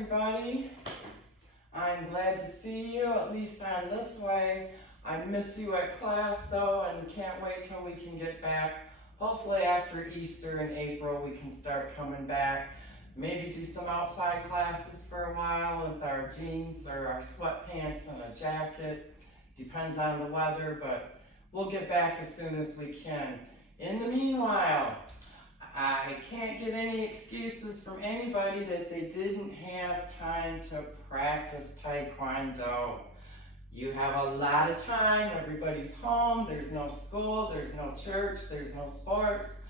everybody. I'm glad to see you, at least on this way. I miss you at class though, and can't wait till we can get back. Hopefully after Easter in April we can start coming back. Maybe do some outside classes for a while with our jeans or our sweatpants and a jacket. Depends on the weather, but we'll get back as soon as we can. In the meanwhile, I can't get any excuses from anybody that they didn't have time to practice Taekwondo. You have a lot of time, everybody's home, there's no school, there's no church, there's no sports.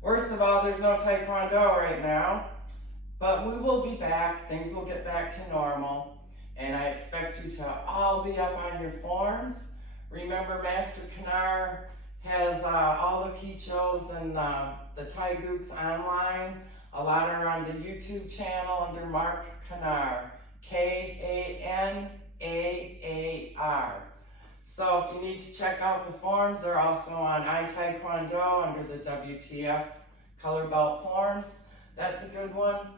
Worst of all, there's no Taekwondo right now. But we will be back, things will get back to normal, and I expect you to all be up on your forms. Remember, Master Kanar has all the Kichos and the Taigooks online. A lot are on the YouTube channel under Mark Kanar, K-A-N-A-A-R. So if you need to check out the forms, they're also on iTaekwondo under the WTF color belt forms. That's a good one.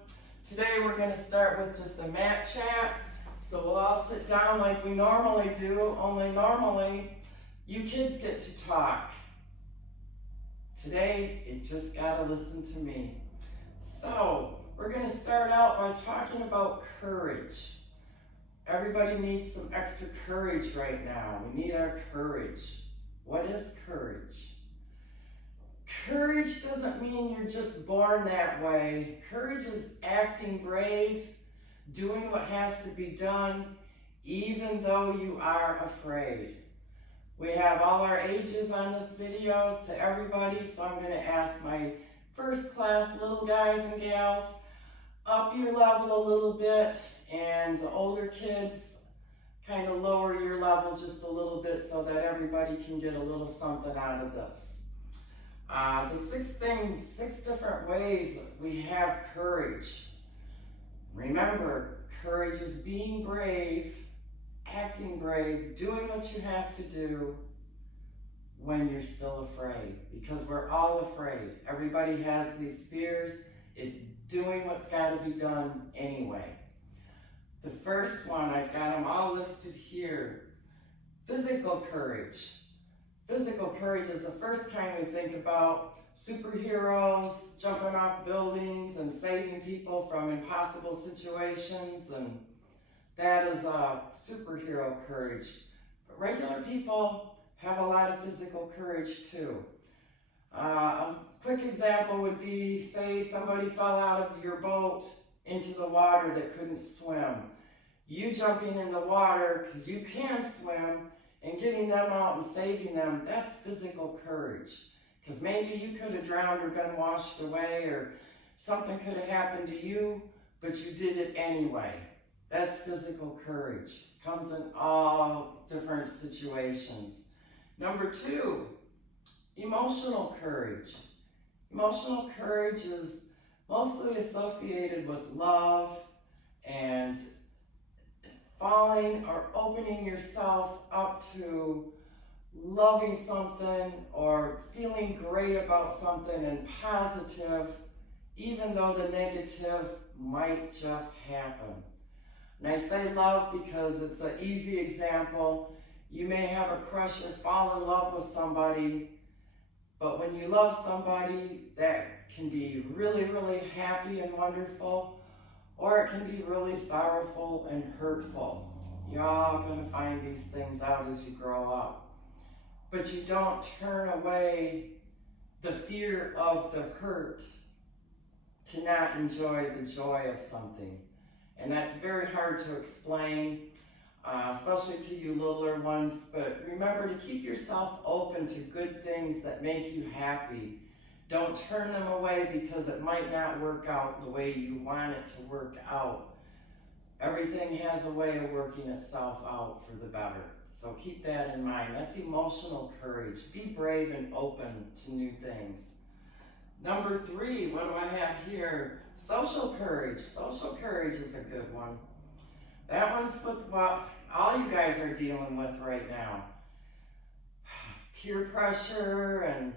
Today we're going to start with just a MatChat. So we'll all sit down like we normally do, only normally you kids get to talk. Today, you just gotta listen to me. So, we're gonna start out by talking about courage. Everybody needs some extra courage right now. We need our courage. What is courage? Courage doesn't mean you're just born that way. Courage is acting brave, doing what has to be done, even though you are afraid. We have all our ages on this videos to everybody, so I'm going to ask my first class little guys and gals, up your level a little bit, and the older kids, kind of lower your level just a little bit so that everybody can get a little something out of this. The 6 different ways that we have courage. Remember, courage is being brave, acting brave, doing what you have to do when you're still afraid, because we're all afraid. Everybody has these fears. It's doing what's got to be done anyway. The first one, I've got them all listed here. Physical courage. Physical courage is the first kind we think about. Superheroes jumping off buildings and saving people from impossible situations, and that is superhero courage. But regular people have a lot of physical courage too. A quick example would be, say somebody fell out of your boat into the water that couldn't swim. You jumping in the water because you can swim and getting them out and saving them, that's physical courage. Because maybe you could have drowned or been washed away, or something could have happened to you, but you did it anyway. That's physical courage. Comes in all different situations. Number 2, emotional courage. Emotional courage is mostly associated with love and falling or opening yourself up to loving something or feeling great about something and positive, even though the negative might just happen. And I say love because it's an easy example. You may have a crush or fall in love with somebody, but when you love somebody, that can be really, really happy and wonderful, or it can be really sorrowful and hurtful. You're all going to find these things out as you grow up. But you don't turn away the fear of the hurt to not enjoy the joy of something. And that's very hard to explain, especially to you littler ones. But remember to keep yourself open to good things that make you happy. Don't turn them away because it might not work out the way you want it to work out. Everything has a way of working itself out for the better. So keep that in mind. That's emotional courage. Be brave and open to new things. Number 3, what do I have here? Social courage. Social courage is a good one. That one's with what all you guys are dealing with right now. Peer pressure and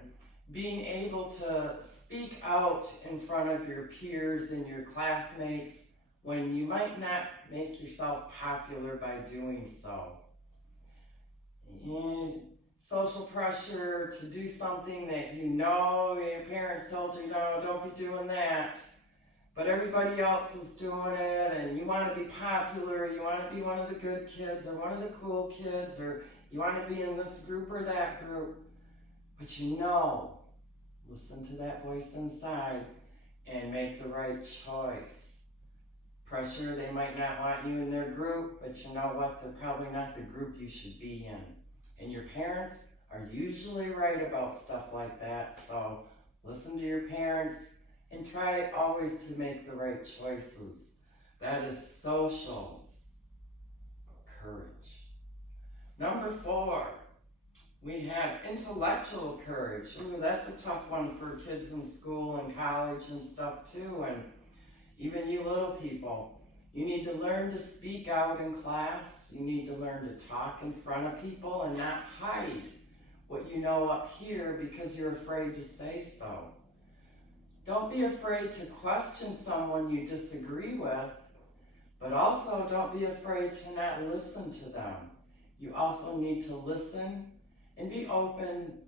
being able to speak out in front of your peers and your classmates when you might not make yourself popular by doing so. And social pressure to do something that you know your parents told you, no, don't be doing that, but everybody else is doing it, and you want to be popular, you want to be one of the good kids or one of the cool kids, or you want to be in this group or that group, but listen to that voice inside and make the right choice. Pressure, they might not want you in their group, but you know what? They're probably not the group you should be in. And your parents are usually right about stuff like that, so listen to your parents and try always to make the right choices. That is social courage. Number 4, we have intellectual courage. Ooh, that's a tough one for kids in school and college and stuff too, and even you little people. You need to learn to speak out in class. You need to learn to talk in front of people and not hide what you know up here because you're afraid to say so. Don't be afraid to question someone you disagree with, but also don't be afraid to not listen to them. You also need to listen and be open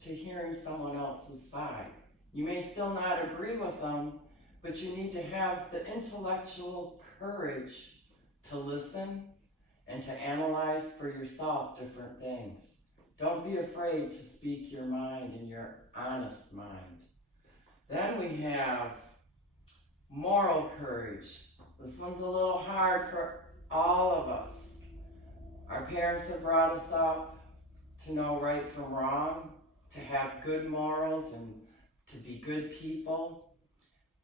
to hearing someone else's side. You may still not agree with them, but you need to have the intellectual courage to listen and to analyze for yourself different things. Don't be afraid to speak your mind and your honest mind. Then we have moral courage. This one's a little hard for all of us. Our parents have brought us up to know right from wrong, to have good morals and to be good people.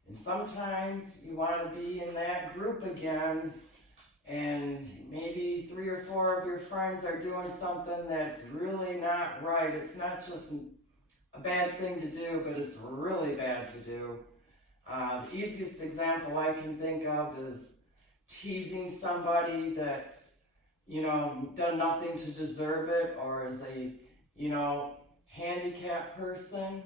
And sometimes you want to be in that group again, and maybe 3 or 4 of your friends are doing something that's really not right. It's not just a bad thing to do, but it's really bad to do. The easiest example I can think of is teasing somebody that's, done nothing to deserve it, or is a, handicapped person,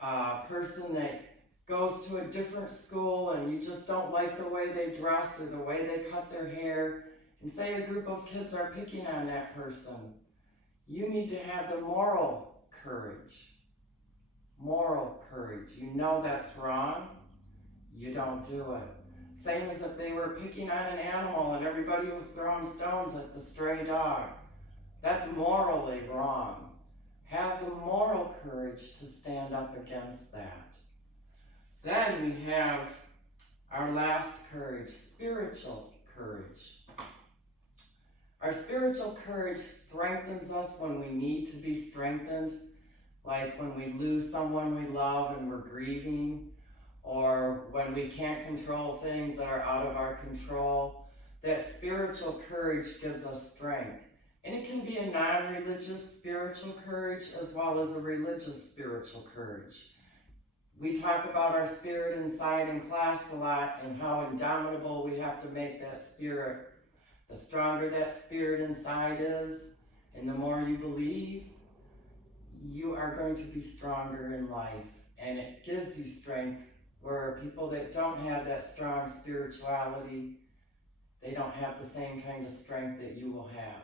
a person that goes to a different school and you just don't like the way they dress or the way they cut their hair, and say a group of kids are picking on that person. You need to have the moral courage. Moral courage. You know that's wrong. You don't do it. Same as if they were picking on an animal and everybody was throwing stones at the stray dog. That's morally wrong. Have the moral courage to stand up against that. Then we have our last courage, spiritual courage. Our spiritual courage strengthens us when we need to be strengthened, like when we lose someone we love and we're grieving, or when we can't control things that are out of our control. That spiritual courage gives us strength. And it can be a non-religious spiritual courage as well as a religious spiritual courage. We talk about our spirit inside in class a lot and how indomitable we have to make that spirit. The stronger that spirit inside is, and the more you believe, you are going to be stronger in life. And it gives you strength, where people that don't have that strong spirituality, they don't have the same kind of strength that you will have.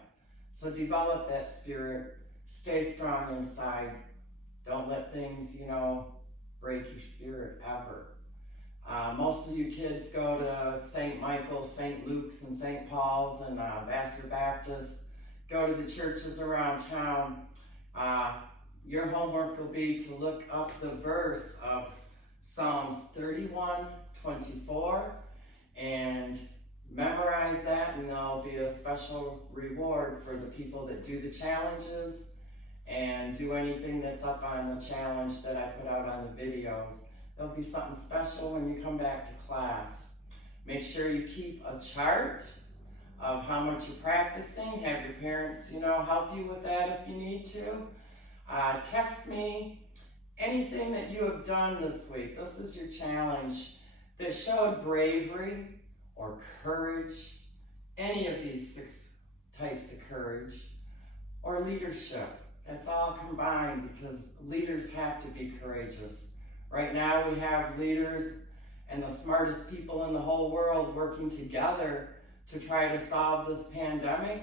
So develop that spirit, stay strong inside. Don't let things, break your spirit ever. Most of you kids go to St. Michael's, St. Luke's, and St. Paul's, and Vassar Baptist. Go to the churches around town. Your homework will be to look up the verse of Psalms 31:24 and memorize that, and there'll be a special reward for the people that do the challenges and do anything that's up on the challenge that I put out on the videos. There'll be something special when you come back to class. Make sure you keep a chart of how much you're practicing. Have your parents, help you with that if you need to. Text me anything that you have done this week. This is your challenge that showed bravery or courage, any of these 6 types of courage, or leadership. That's all combined because leaders have to be courageous. Right now we have leaders and the smartest people in the whole world working together to try to solve this pandemic,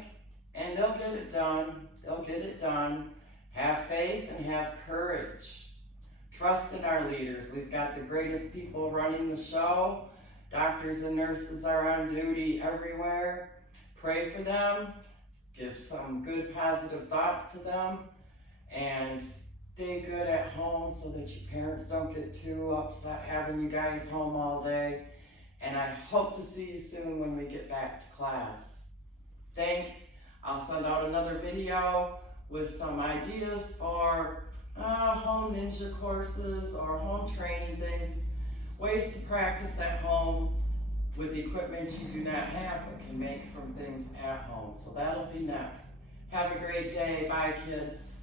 and they'll get it done. They'll get it done. Have faith and have courage. Trust in our leaders. We've got the greatest people running the show. Doctors and nurses are on duty everywhere. Pray for them. Give some good positive thoughts to them. And stay good at home so that your parents don't get too upset having you guys home all day. And I hope to see you soon when we get back to class. Thanks. I'll send out another video with some ideas for home ninja courses or home training things, ways to practice at home with equipment you do not have but can make from things at home. So that'll be next. Have a great day. Bye, kids.